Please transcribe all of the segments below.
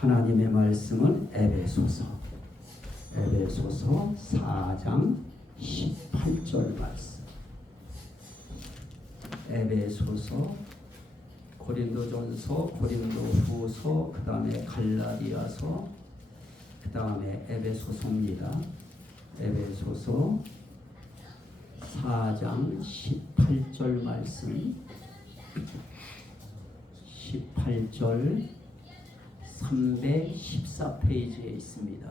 하나님의 말씀은 에베소서 4장 18절 말씀. 에베소서, 고린도전서, 고린도후서, 그 다음에 갈라디아서, 그 다음에 에베소서입니다. 에베소서 4장 18절 말씀. 18절 314페이지에 있습니다.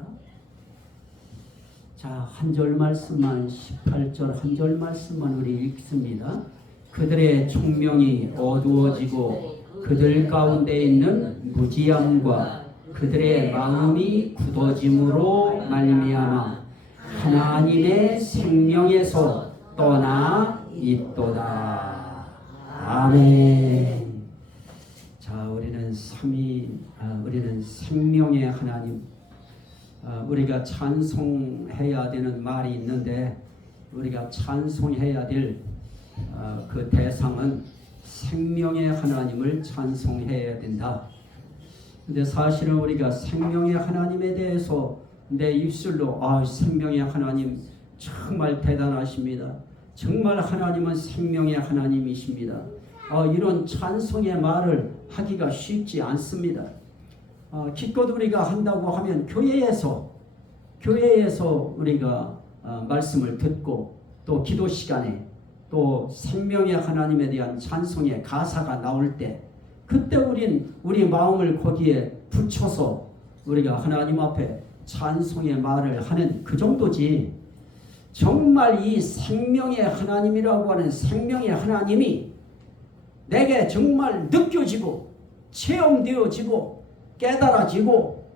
자, 한 절 말씀만, 18절 한 절 말씀만 우리 읽습니다. 그들의 총명이 어두워지고 그들 가운데 있는 무지함과 그들의 마음이 굳어짐으로 말미암아 하나님의 생명에서 떠나 있도다. 아멘. 자, 우리는 우리는 생명의 하나님, 우리가 찬송해야 되는 말이 있는데, 우리가 찬송해야 될 그 대상은 생명의 하나님을 찬송해야 된다. 근데 사실은 우리가 생명의 하나님에 대해서 내 입술로 생명의 하나님 정말 대단하십니다. 정말 하나님은 생명의 하나님이십니다. 이런 찬송의 말을 하기가 쉽지 않습니다. 기껏 우리가 한다고 하면 교회에서 우리가 말씀을 듣고 또 기도 시간에 또 생명의 하나님에 대한 찬송의 가사가 나올 때, 그때 우리 마음을 거기에 붙여서 우리가 하나님 앞에 찬송의 말을 하는 그 정도지, 정말 이 생명의 하나님이라고 하는 생명의 하나님이 내게 정말 느껴지고 체험되어지고 깨달아지고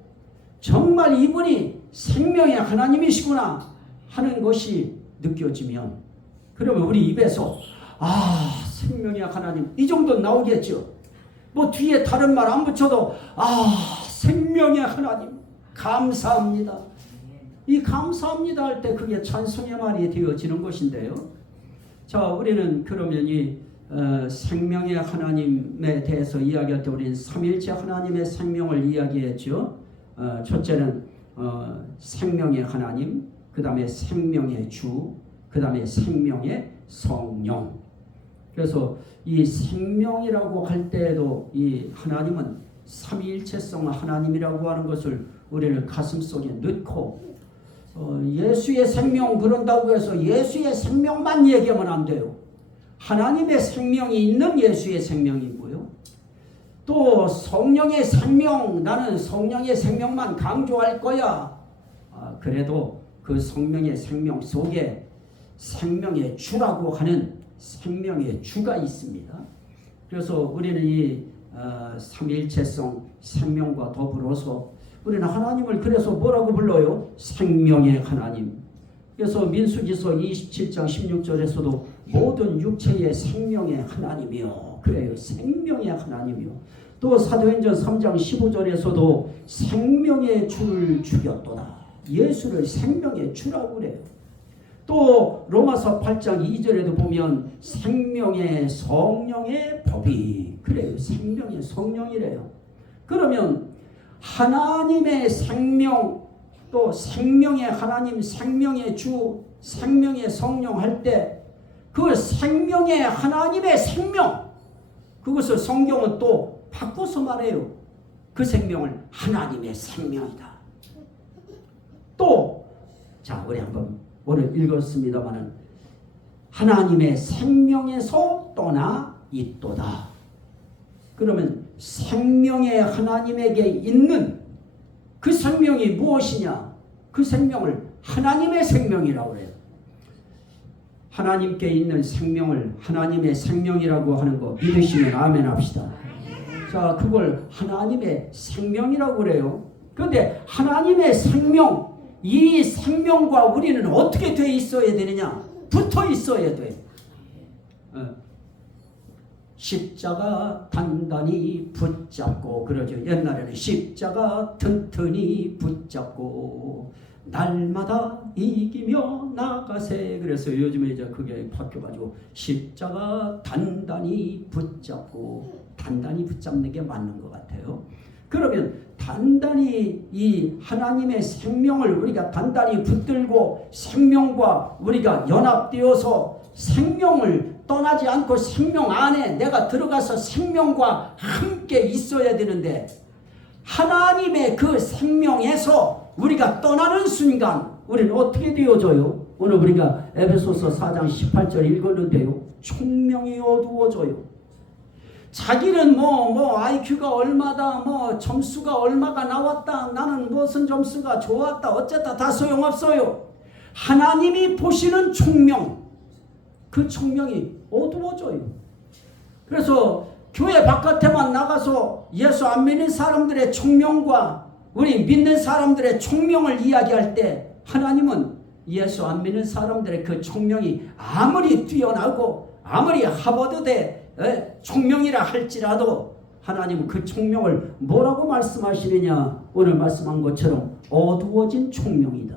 정말 이분이 생명의 하나님이시구나 하는 것이 느껴지면, 그러면 우리 입에서 생명의 하나님 이 정도 나오겠죠. 뭐 뒤에 다른 말 안 붙여도 생명의 하나님 감사합니다. 이 감사합니다 할 때 그게 찬송의 말이 되어지는 것인데요. 자, 우리는 그러면 이 생명의 하나님에 대해서 이야기할 때 우리는 삼일체 하나님의 생명을 이야기했죠. 첫째는 생명의 하나님, 그 다음에 생명의 주, 그 다음에 생명의 성령. 그래서 이 생명이라고 할 때에도 이 하나님은 삼위일체성 하나님이라고 하는 것을 우리는 가슴속에 넣고, 예수의 생명 그런다고 해서 예수의 생명만 얘기하면 안 돼요. 하나님의 생명이 있는 예수의 생명이고요. 또 성령의 생명, 나는 성령의 생명만 강조할 거야. 그래도 그 성령의 생명 속에 생명의 주라고 하는 생명의 주가 있습니다. 그래서 우리는 이 삼일체성 생명과 더불어서 우리는 하나님을 그래서 뭐라고 불러요? 생명의 하나님. 그래서 민수기서 27장 16절에서도 모든 육체의 생명의 하나님이요, 그래요. 생명의 하나님이요. 또 사도행전 3장 15절에서도 생명의 주를 죽였도다. 예수를 생명의 주라고 그래요. 또 로마서 8장 2절에도 보면 생명의 성령의 법이, 그래요. 생명의 성령이래요. 그러면 하나님의 생명, 또 생명의 하나님, 생명의 주, 생명의 성령 할 때 그 생명의 하나님의 생명, 그것을 성경은 또 바꿔서 말해요. 그 생명을 하나님의 생명이다. 또 자, 우리 한번 오늘 읽었습니다마는 하나님의 생명에서 떠나 있도다. 그러면 생명의 하나님에게 있는 그 생명이 무엇이냐? 그 생명을 하나님의 생명이라고 해요. 하나님께 있는 생명을 하나님의 생명이라고 하는 거 믿으시면 아멘 합시다. 자, 그걸 하나님의 생명이라고 그래요. 그런데 하나님의 생명, 이 생명과 우리는 어떻게 돼 있어야 되느냐? 붙어 있어야 돼. 십자가 단단히 붙잡고, 그러죠. 옛날에는 십자가 튼튼히 붙잡고 날마다 이기며 나가세. 그래서 요즘에 이제 그게 바뀌어가지고 십자가 단단히 붙잡고, 단단히 붙잡는 게 맞는 것 같아요. 그러면 단단히 이 하나님의 생명을 우리가 단단히 붙들고 생명과 우리가 연합되어서 생명을 떠나지 않고 생명 안에 내가 들어가서 생명과 함께 있어야 되는데, 하나님의 그 생명에서 우리가 떠나는 순간 우리는 어떻게 되어져요? 오늘 우리가 에베소서 4장 18절 읽었는데요. 총명이 어두워져요. 자기는 IQ가 얼마다, 점수가 얼마가 나왔다, 나는 무슨 점수가 좋았다, 어쨌다, 다 소용없어요. 하나님이 보시는 총명, 그 총명이 어두워져요. 그래서 교회 바깥에만 나가서 예수 안 믿는 사람들의 총명과 우리 믿는 사람들의 총명을 이야기할 때, 하나님은 예수 안 믿는 사람들의 그 총명이 아무리 뛰어나고 아무리 하버드대 총명이라 할지라도 하나님은 그 총명을 뭐라고 말씀하시느냐, 오늘 말씀한 것처럼 어두워진 총명이다.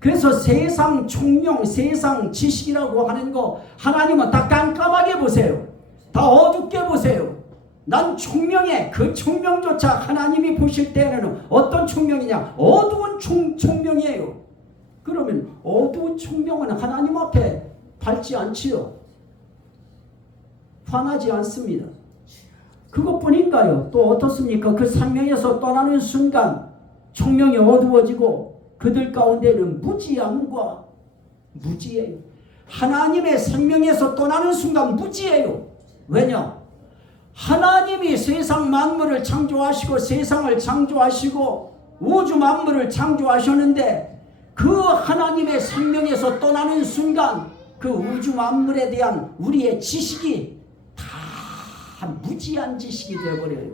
그래서 세상 총명, 세상 지식이라고 하는 거 하나님은 다 깜깜하게 보세요. 다 어둡게 보세요. 난 총명에, 그 총명조차 하나님이 보실 때에는 어떤 총명이냐, 어두운 총명이에요. 그러면 어두운 총명은 하나님 앞에 밝지 않지요. 환하지 않습니다. 그것뿐인가요? 또 어떻습니까? 그 생명에서 떠나는 순간 총명이 어두워지고 그들 가운데는 무지함과 무지예요. 하나님의 생명에서 떠나는 순간 무지예요. 왜냐? 하나님이 세상 만물을 창조하시고 세상을 창조하시고 우주 만물을 창조하셨는데, 그 하나님의 생명에서 떠나는 순간 그 우주 만물에 대한 우리의 지식이 다 무지한 지식이 되어버려요.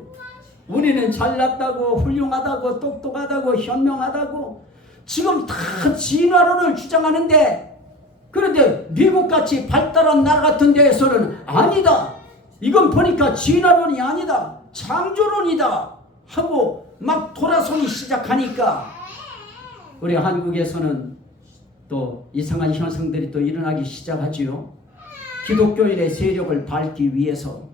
우리는 잘났다고, 훌륭하다고, 똑똑하다고, 현명하다고 지금 다 진화론을 주장하는데, 그런데 미국같이 발달한 나라 같은 데에서는 아니다, 이건 보니까 진화론이 아니다, 창조론이다 하고 막 돌아서기 시작하니까 우리 한국에서는 또 이상한 현상들이 또 일어나기 시작하지요. 기독교인의 세력을 밟기 위해서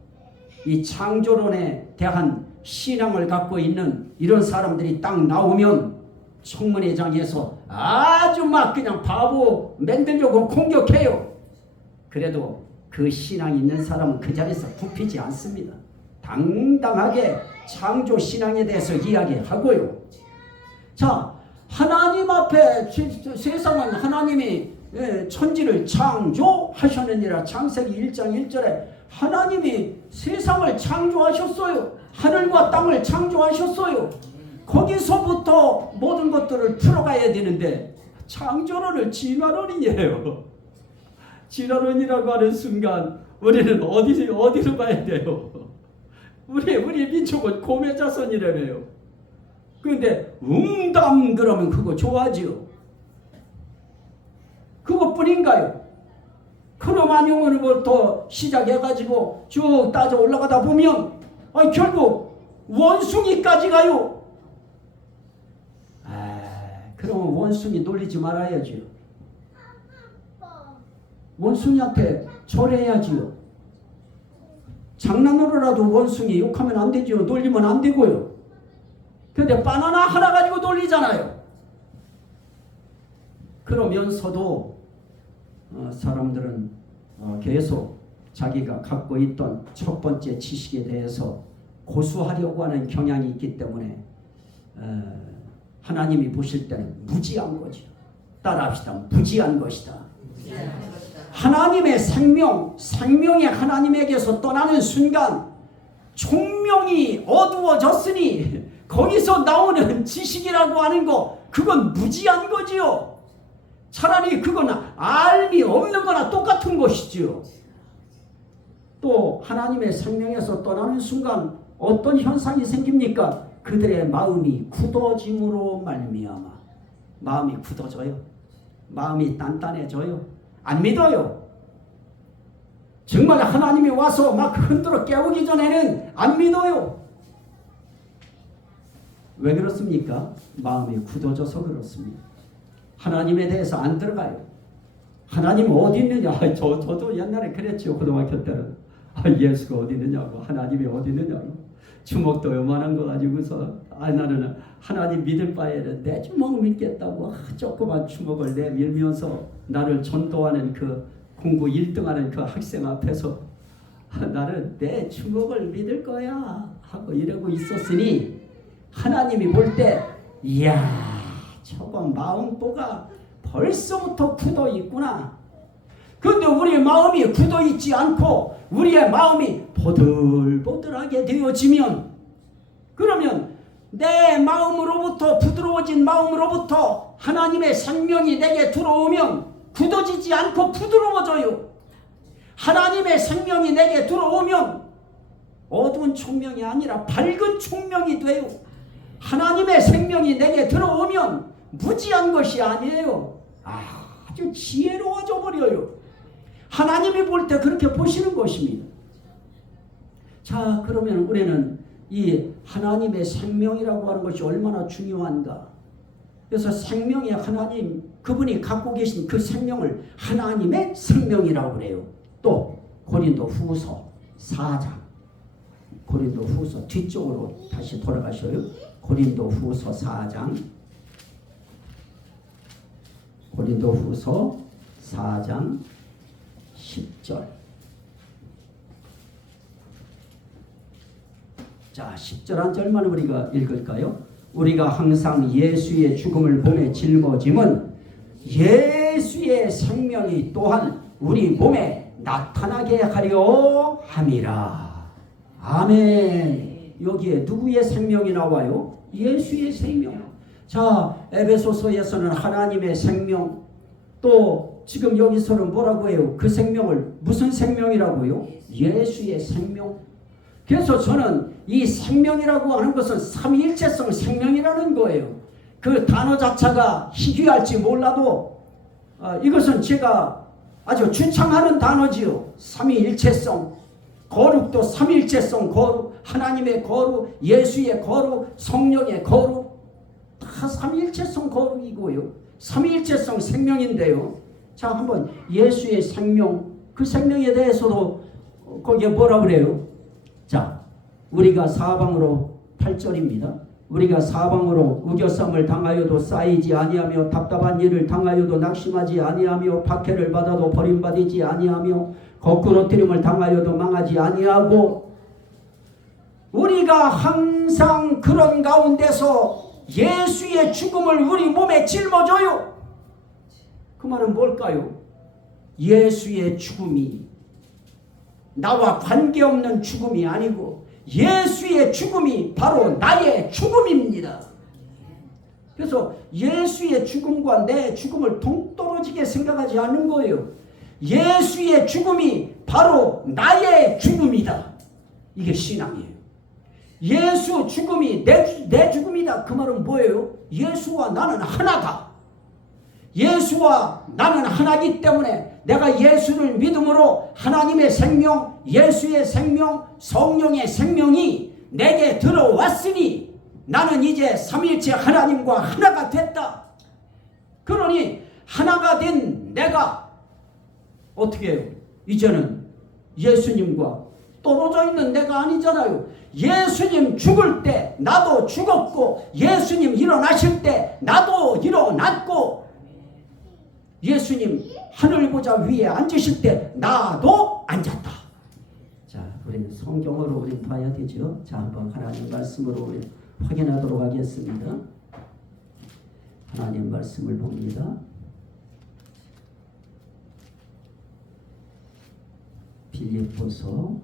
이 창조론에 대한 신앙을 갖고 있는 이런 사람들이 딱 나오면 청문회장에서 아주 막 그냥 바보 만들려고 공격해요. 그래도 그 신앙이 있는 사람은 그 자리에서 굽히지 않습니다. 당당하게 창조 신앙에 대해서 이야기하고요. 자, 하나님 앞에 세상은 하나님이 천지를 창조하셨느니라. 창세기 1장 1절에 하나님이 세상을 창조하셨어요. 하늘과 땅을 창조하셨어요. 거기서부터 모든 것들을 풀어가야 되는데 창조론을 진화론이에요. 진화론이라고 하는 순간 우리는 어디로 가야 돼요? 우리 민족은 고매자손이라며요. 그런데 그러면 그거 좋아하지요. 그것뿐인가요? 크로마뇽으로부터 시작해가지고 쭉 따져 올라가다 보면 결국 원숭이까지 가요. 그러면 원숭이 놀리지 말아야지요. 원숭이한테 절해야지요. 장난으로라도 원숭이 욕하면 안 되지요. 놀리면 안 되고요. 근데 바나나 하나 가지고 놀리잖아요. 그러면서도 사람들은 계속 자기가 갖고 있던 첫 번째 지식에 대해서 고수하려고 하는 경향이 있기 때문에 하나님이 보실 때는 무지한 거죠. 따라합시다. 무지한 것이다. 하나님의 생명이 하나님에게서 떠나는 순간 총명이 어두워졌으니 거기서 나오는 지식이라고 하는 거, 그건 무지한 거지요. 차라리 그건 알미 없는 거나 똑같은 것이지요. 또 하나님의 생명에서 떠나는 순간 어떤 현상이 생깁니까? 그들의 마음이 굳어짐으로 말미암아. 마음이 굳어져요. 마음이 단단해져요. 안 믿어요. 정말 하나님이 와서 막 흔들어 깨우기 전에는 안 믿어요. 왜 그렇습니까? 마음이 굳어져서 그렇습니다. 하나님에 대해서 안 들어가요. 하나님 어디 있느냐? 저도 옛날에 그랬죠. 고등학교 때는. 예수가 어디 있느냐고, 하나님이 어디 있느냐고. 주먹도 요만한 거 가지고서 나는 하나님 믿을 바에는 내 주먹 믿겠다고 조그만 주먹을 내밀면서 나를 전도하는 그 공부 1등하는 그 학생 앞에서 나는 내 주먹을 믿을 거야 하고 이러고 있었으니 하나님이 볼 때 이야 저거 마음보가 벌써부터 굳어 있구나. 그런데 우리의 마음이 굳어 있지 않고 우리의 마음이 보들보들하게 되어지면 그러면 내 마음으로부터 부드러워진 마음으로부터 하나님의 생명이 내게 들어오면 굳어지지 않고 부드러워져요. 하나님의 생명이 내게 들어오면 어두운 총명이 아니라 밝은 총명이 돼요. 하나님의 생명이 내게 들어오면 무지한 것이 아니에요. 아주 지혜로워져 버려요. 하나님이 볼 때 그렇게 보시는 것입니다. 자, 그러면 우리는 이 하나님의 생명이라고 하는 것이 얼마나 중요한가. 그래서 생명의 하나님, 그분이 갖고 계신 그 생명을 하나님의 생명이라고 그래요. 또 고린도 후서 4장, 고린도 후서 뒤쪽으로 다시 돌아가셔요. 고린도 후서 4장, 고린도 후서 4장 10절. 자, 10절 한 절만 우리가 읽을까요? 우리가 항상 예수의 죽음을 보며 짊어짐은 예수의 생명이 또한 우리 몸에 나타나게 하려 함이라. 아멘. 여기에 누구의 생명이 나와요? 예수의 생명. 자, 에베소서에서는 하나님의 생명, 또 지금 여기서는 뭐라고 해요? 그 생명을 무슨 생명이라고요? 예수의 생명. 그래서 저는 이 생명이라고 하는 것은 삼위일체성 생명이라는 거예요. 그 단어 자체가 희귀할지 몰라도 이것은 제가 아주 주창하는 단어지요. 삼위일체성, 거룩도 삼위일체성 거룩, 하나님의 거룩, 예수의 거룩, 성령의 거룩, 다 삼위일체성 거룩이고요. 삼위일체성 생명인데요. 자, 한번 예수의 생명, 그 생명에 대해서도 거기에 뭐라 그래요? 자, 우리가 사방으로 8절입니다. 우리가 사방으로 우겨쌈을 당하여도 쌓이지 아니하며 답답한 일을 당하여도 낙심하지 아니하며 박해를 받아도 버림받지 아니하며 거꾸러뜨림을 당하여도 망하지 아니하고 우리가 항상 그런 가운데서 예수의 죽음을 우리 몸에 짊어져요. 그 말은 뭘까요? 예수의 죽음이 나와 관계없는 죽음이 아니고 예수의 죽음이 바로 나의 죽음입니다. 그래서 예수의 죽음과 내 죽음을 동떨어지게 생각하지 않는 거예요. 예수의 죽음이 바로 나의 죽음이다. 이게 신앙이에요. 예수 죽음이 내 죽음이다. 그 말은 뭐예요? 예수와 나는 하나다. 예수와 나는 하나이기 때문에 내가 예수를 믿음으로 하나님의 생명, 예수의 생명, 성령의 생명이 내게 들어왔으니 나는 이제 삼위일체 하나님과 하나가 됐다. 그러니 하나가 된 내가 어떻게 해요? 이제는 예수님과 떨어져 있는 내가 아니잖아요. 예수님 죽을 때 나도 죽었고 예수님 일어나실 때 나도 일어났고 예수님 하늘 보좌 위에 앉으실 때 나도 앉았다. 자, 우리는 성경으로 우리 봐야 되죠. 자, 한번 하나님 말씀으로 우리 확인하도록 하겠습니다. 하나님 말씀을 봅니다. 빌립보서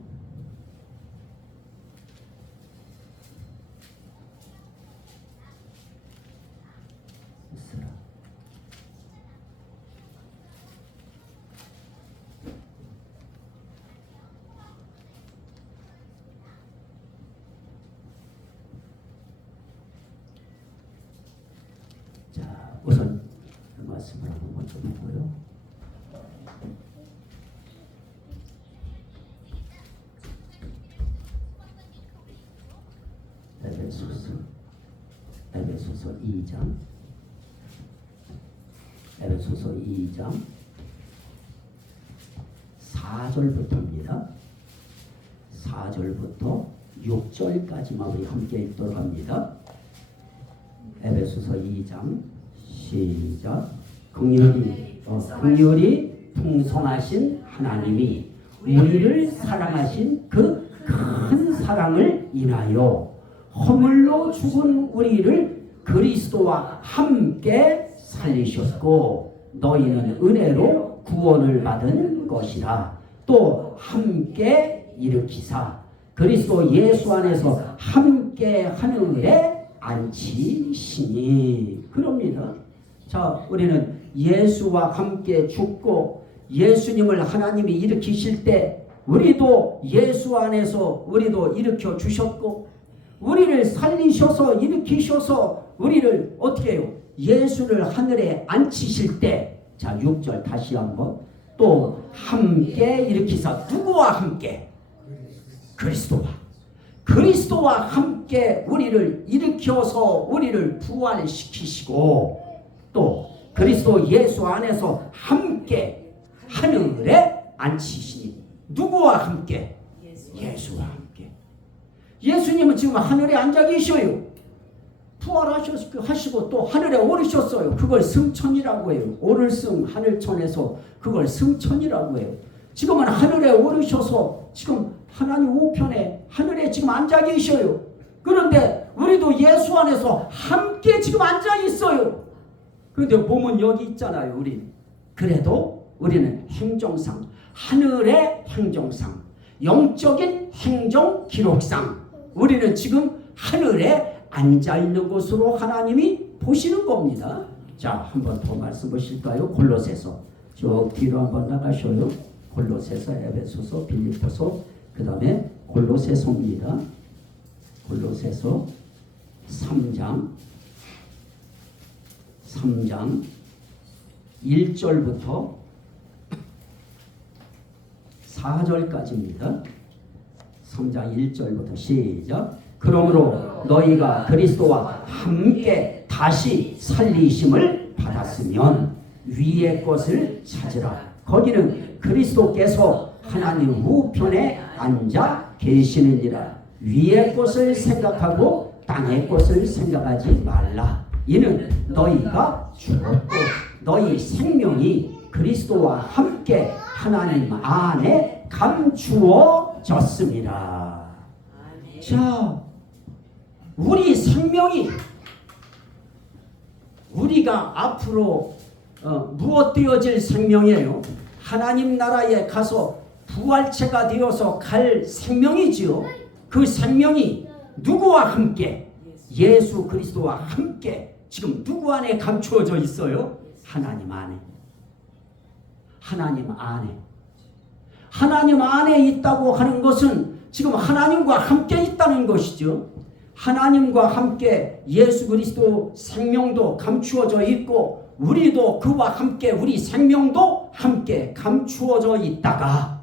2장 4절부터입니다. 4절부터 6절까지만 우리 함께 읽도록 합니다. 에베소서 2장 시작. 긍휼이 풍성하신 하나님이 우리를 사랑하신 그 큰 사랑을 인하여 허물로 죽은 우리를 그리스도와 함께 살리셨고 너희는 은혜로 구원을 받은 것이라. 또 함께 일으키사 그리스도 예수 안에서 함께 하늘에 앉히시니. 그럽니다. 자, 우리는 예수와 함께 죽고 예수님을 하나님이 일으키실 때 우리도 예수 안에서 우리도 일으켜 주셨고 우리를 살리셔서 일으키셔서 우리를 어떻게 해요? 예수를 하늘에 앉히실 때, 자 6절 다시 한번, 또 함께 일으키사. 누구와 함께? 그리스도와 함께 우리를 일으켜서 우리를 부활시키시고 또 그리스도 예수 안에서 함께 하늘에 앉히시니. 누구와 함께? 예수와 함께. 예수님은 지금 하늘에 앉아 계셔요. 부활하시고 또 하늘에 오르셨어요. 그걸 승천이라고 해요. 오를승 하늘천에서 그걸 승천이라고 해요. 지금은 하늘에 오르셔서 지금 하나님 우편에 하늘에 지금 앉아 계셔요. 그런데 우리도 예수 안에서 함께 지금 앉아 있어요. 그런데 몸은 여기 있잖아요. 우리. 그래도 우리는 행정상, 하늘의 행정상, 영적인 행정 기록상 우리는 지금 하늘에 앉아있는 곳으로 하나님이 보시는 겁니다. 자, 한번 더 말씀 보실까요? 골로새서 쭉 뒤로 한번 나가셔요. 골로새서, 에베소서, 빌립보서, 그 다음에 골로새서입니다. 골로새서 3장 1절부터 4절까지입니다. 3장 1절부터 시작. 그러므로 너희가 그리스도와 함께 다시 살리심을 받았으면 위의 것을 찾으라. 거기는 그리스도께서 하나님 우편에 앉아 계시느니라. 위의 것을 생각하고 땅의 것을 생각하지 말라. 이는 너희가 죽었고 너희 생명이 그리스도와 함께 하나님 안에 감추어졌습니다. 자, 우리 생명이 우리가 앞으로 무엇 되어질 생명이에요? 하나님 나라에 가서 부활체가 되어서 갈 생명이지요. 그 생명이 누구와 함께? 예수 그리스도와 함께 지금 누구 안에 감추어져 있어요? 하나님 안에. 하나님 안에. 하나님 안에 있다고 하는 것은 지금 하나님과 함께 있다는 것이죠. 하나님과 함께 예수 그리스도 생명도 감추어져 있고 우리도 그와 함께 우리 생명도 함께 감추어져 있다가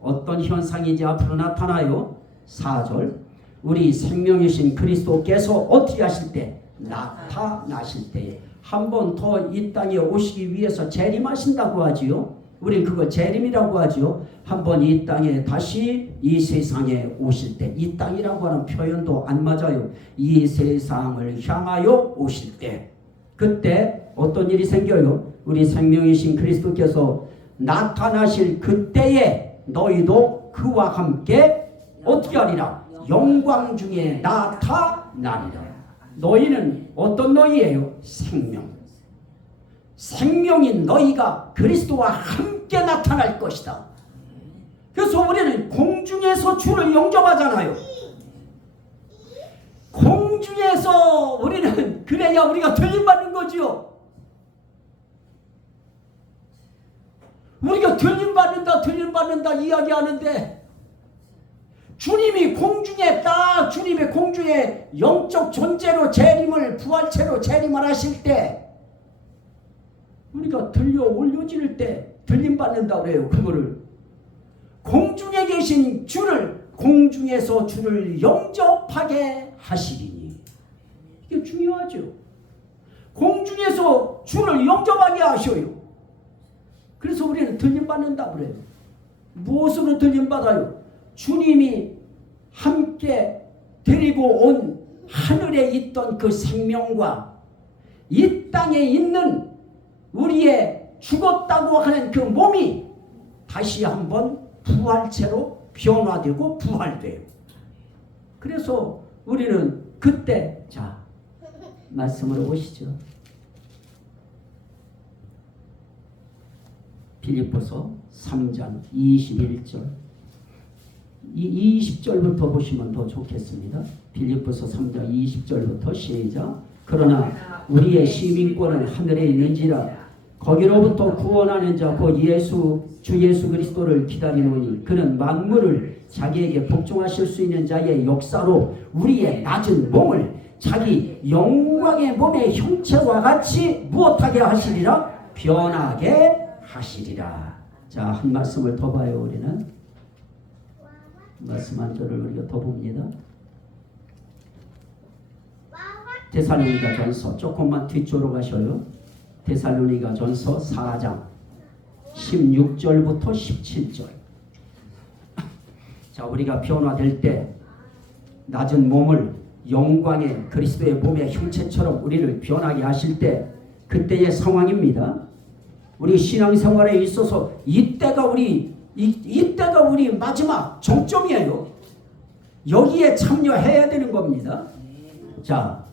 어떤 현상인지 앞으로 나타나요. 4절. 우리 생명이신 그리스도께서 어떻게 하실 때? 나타나실 때에 한 번 더 이 땅에 오시기 위해서 재림하신다고 하지요. 우린 그거 재림이라고 하지요. 한 번 이 땅에 다시 이 세상에 오실 때, 이 땅이라고 하는 표현도 안 맞아요. 이 세상을 향하여 오실 때, 그때 어떤 일이 생겨요? 우리 생명이신 그리스도께서 나타나실 그때에 너희도 그와 함께 어떻게 하리라? 영광 중에 나타나리라. 너희는 어떤 너희예요? 생명. 생명인 너희가 그리스도와 함께 나타날 것이다. 그래서 우리는 공중에서 주를 영접하잖아요. 공중에서 우리는 그래야 우리가 들림받는 거지요. 우리가 들림받는다 이야기하는데 주님이 공중에 딱 주님의 공중에 영적 존재로 재림을 부활체로 재림을 하실 때 우리가 들려 올려질 때 들림받는다 그래요. 그거를 공중에 계신 주를 공중에서 주를 영접하게 하시리니. 이게 중요하죠. 공중에서 주를 영접하게 하셔요. 그래서 우리는 들림받는다 그래요. 무엇으로 들림받아요? 주님이 함께 데리고 온 하늘에 있던 그 생명과 이 땅에 있는 우리의 죽었다고 하는 그 몸이 다시 한번 부활체로 변화되고 부활돼요. 그래서 우리는 그때 자 말씀으로 오시죠. 빌립보서 3장 21절 이 20절부터 보시면 더 좋겠습니다. 빌립보서 3장 20절부터 시작. 그러나 우리의 시민권은 하늘에 있는지라 거기로부터 구원하는 자 곧 주 예수 그리스도를 기다리노니 그는 만물을 자기에게 복종하실 수 있는 자의 역사로 우리의 낮은 몸을 자기 영광의 몸의 형체와 같이 무엇하게 하시리라? 변하게 하시리라. 자, 한 말씀을 더 봐요. 우리는 말씀 한 절을 우리가 더 봅니다. 데살로니가 전서 조금만 뒤쪽으로 가셔요. 데살로니가 전서 4장 16절부터 17절. 자, 우리가 변화될 때 낮은 몸을 영광의 그리스도의 몸의 형체처럼 우리를 변하게 하실 때 그때의 상황입니다. 우리 신앙생활에 있어서 이때가 우리 마지막 정점이에요. 여기에 참여해야 되는 겁니다. 자,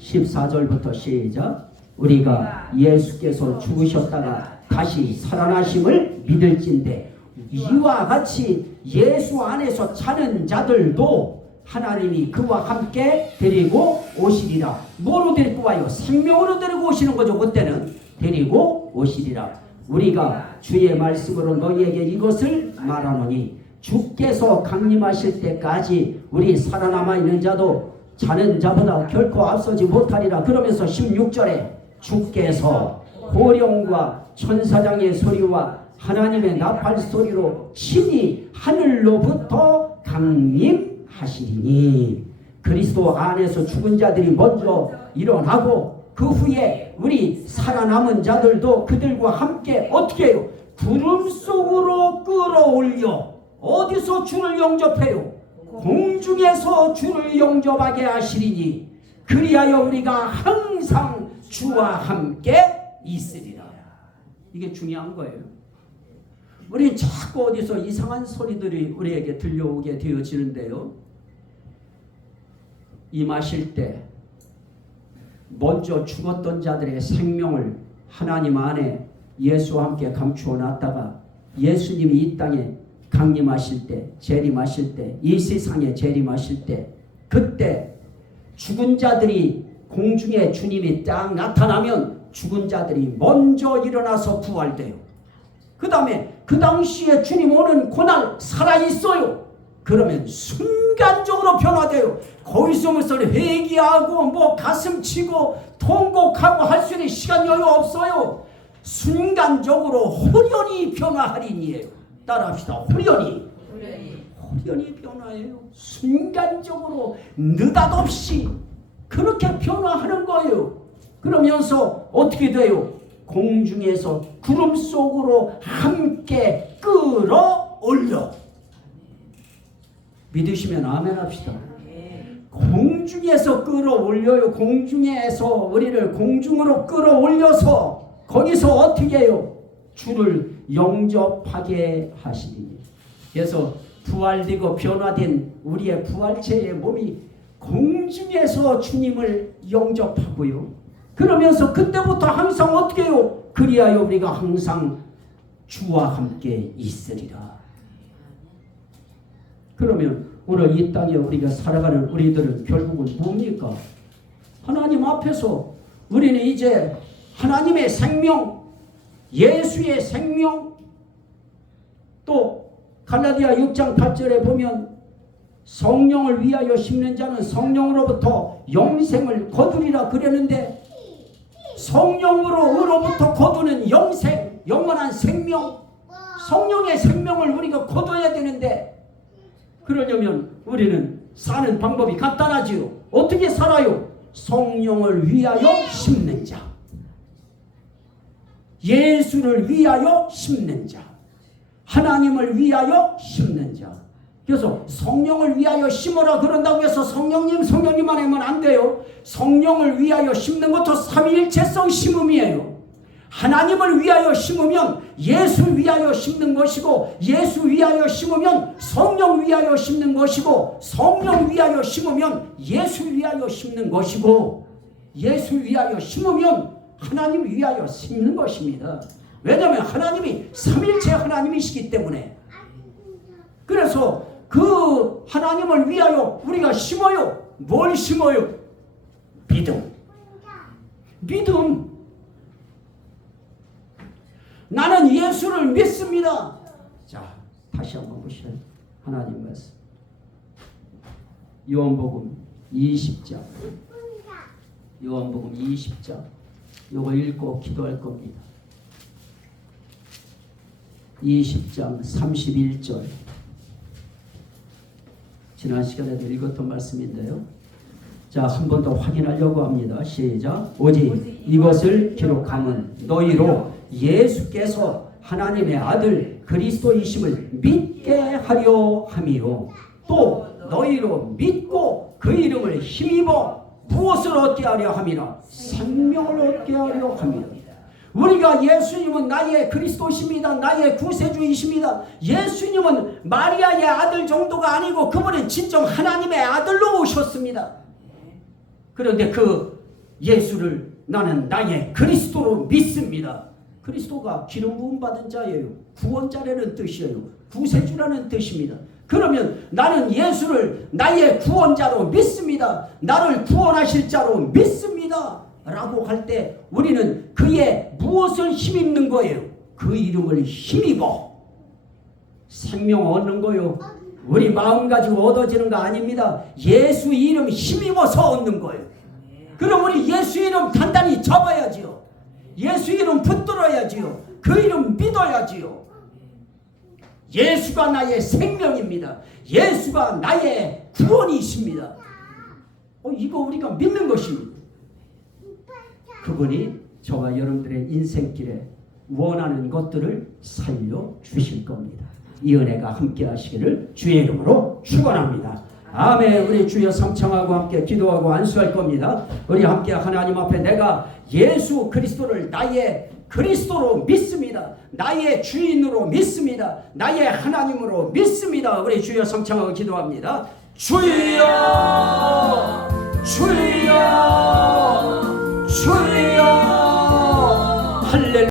14절부터 시작. 우리가 예수께서 죽으셨다가 다시 살아나심을 믿을진대 이와 같이 예수 안에서 사는 자들도 하나님이 그와 함께 데리고 오시리라. 뭐로 데리고 와요? 생명으로 데리고 오시는 거죠. 그때는 데리고 오시리라. 우리가 주의 말씀으로 너희에게 이것을 말하노니 주께서 강림하실 때까지 우리 살아남아 있는 자도 자는 자보다 결코 앞서지 못하리라. 그러면서 16절에 주께서 호령과 천사장의 소리와 하나님의 나팔 소리로 친히 하늘로부터 강림하시리니 그리스도 안에서 죽은 자들이 먼저 일어나고 그 후에 우리 살아남은 자들도 그들과 함께 어떻게 해요? 구름 속으로 끌어올려 어디서 주를 영접해요? 공중에서 주를 영접하게 하시리니 그리하여 우리가 항상 주와 함께 있으리라. 이게 중요한 거예요. 우리 자꾸 어디서 이상한 소리들이 우리에게 들려오게 되어지는데요. 임하실 때 먼저 죽었던 자들의 생명을 하나님 안에 예수와 함께 감추어 놨다가 예수님이 이 땅에 강림하실 때, 재림하실 때, 이 세상에 재림하실 때 그때 죽은 자들이 공중에 주님이 딱 나타나면 죽은 자들이 먼저 일어나서 부활돼요. 그 다음에 그 당시에 주님 오는 그날 살아있어요. 그러면 순간적으로 변화돼요. 거기서 무슨 회개하고 뭐 가슴치고 통곡하고 할 수 있는 시간 여유 없어요. 순간적으로 호련히 변화하리니에요. 따라합시다. 호련히 변화해요. 순간적으로 느닷없이 그렇게 변화하는 거예요. 그러면서 어떻게 돼요? 공중에서 구름 속으로 함께 끌어올려. 믿으시면 아멘 합시다. 공중에서 끌어올려요. 공중에서 우리를 공중으로 끌어올려서 거기서 어떻게 해요? 주를 영접하게 하시니. 그래서 부활되고 변화된 우리의 부활체의 몸이 공중에서 주님을 영접하고요. 그러면서 그때부터 항상 어떻게 해요? 그리하여 우리가 항상 주와 함께 있으리라. 그러면 오늘 이 땅에 우리가 살아가는 우리들은 결국은 뭡니까? 하나님 앞에서 우리는 이제 하나님의 생명, 예수의 생명, 또 갈라디아 6장 8절에 보면 성령을 위하여 심는 자는 성령으로부터 영생을 거두리라 그랬는데 성령으로부터 거두는 영생, 영원한 생명, 성령의 생명을 우리가 거둬야 되는데 그러려면 우리는 사는 방법이 간단하지요. 어떻게 살아요? 성령을 위하여 심는 자, 예수를 위하여 심는 자, 하나님을 위하여 심는 자. 그래서 성령을 위하여 심으라 그런다고 해서 성령님만 하면 안 돼요. 성령을 위하여 심는 것도 삼위일체성 심음이에요. 하나님을 위하여 심으면 예수 위하여 심는 것이고, 예수 위하여 심으면 성령 위하여 심는 것이고, 성령 위하여 심으면 예수 위하여 심는 것이고, 예수 위하여 심으면 하나님 위하여 심는 것입니다. 왜냐하면 하나님이 삼일체 하나님이시기 때문에. 그래서 그 하나님을 위하여 우리가 심어요. 뭘 심어요? 믿음. 믿음. 나는 예수를 믿습니다. 자, 다시 한번 보시죠. 하나님 말씀. 요한복음 20장. 요한복음 20장. 요거 읽고 기도할 겁니다. 20장 31절. 지난 시간에도 읽었던 말씀인데요. 자, 한 번 더 확인하려고 합니다. 시작. 오직 이것을 기록함은 너희로 예수께서 하나님의 아들 그리스도이심을 믿게 하려 함이요. 또 너희로 믿고 그 이름을 힘입어 무엇을 얻게 하려 함이라? 생명을 얻게 하려 함이라. 우리가 예수님은 나의 그리스도십니다. 나의 구세주이십니다. 예수님은 마리아의 아들 정도가 아니고 그분은 진정 하나님의 아들로 오셨습니다. 그런데 그 예수를 나는 나의 그리스도로 믿습니다. 그리스도가 기름 부음 받은 자예요. 구원자라는 뜻이에요. 구세주라는 뜻입니다. 그러면 나는 예수를 나의 구원자로 믿습니다. 나를 구원하실 자로 믿습니다. 라고 할 때 우리는 그의 무엇을 힘입는 거예요? 그 이름을 힘입어 생명 얻는 거예요. 우리 마음 가지고 얻어지는 거 아닙니다. 예수 이름 힘입어서 얻는 거예요. 그럼 우리 예수 이름 단단히 잡아야지요. 예수 이름 붙들어야지요. 그 이름 믿어야지요. 예수가 나의 생명입니다. 예수가 나의 구원이십니다. 이거 우리가 믿는 것입니다. 그분이 저와 여러분들의 인생길에 원하는 것들을 살려주실 겁니다. 이 은혜가 함께 하시기를 주의 이름으로 축원합니다. 아멘. 우리 주여 삼창하고 함께 기도하고 안수할 겁니다. 우리 함께 하나님 앞에 내가 예수 그리스도를 나의 그리스도로 믿습니다. 나의 주인으로 믿습니다. 나의 하나님으로 믿습니다. 우리 주여 삼창하고 기도합니다. 주여 주여 주여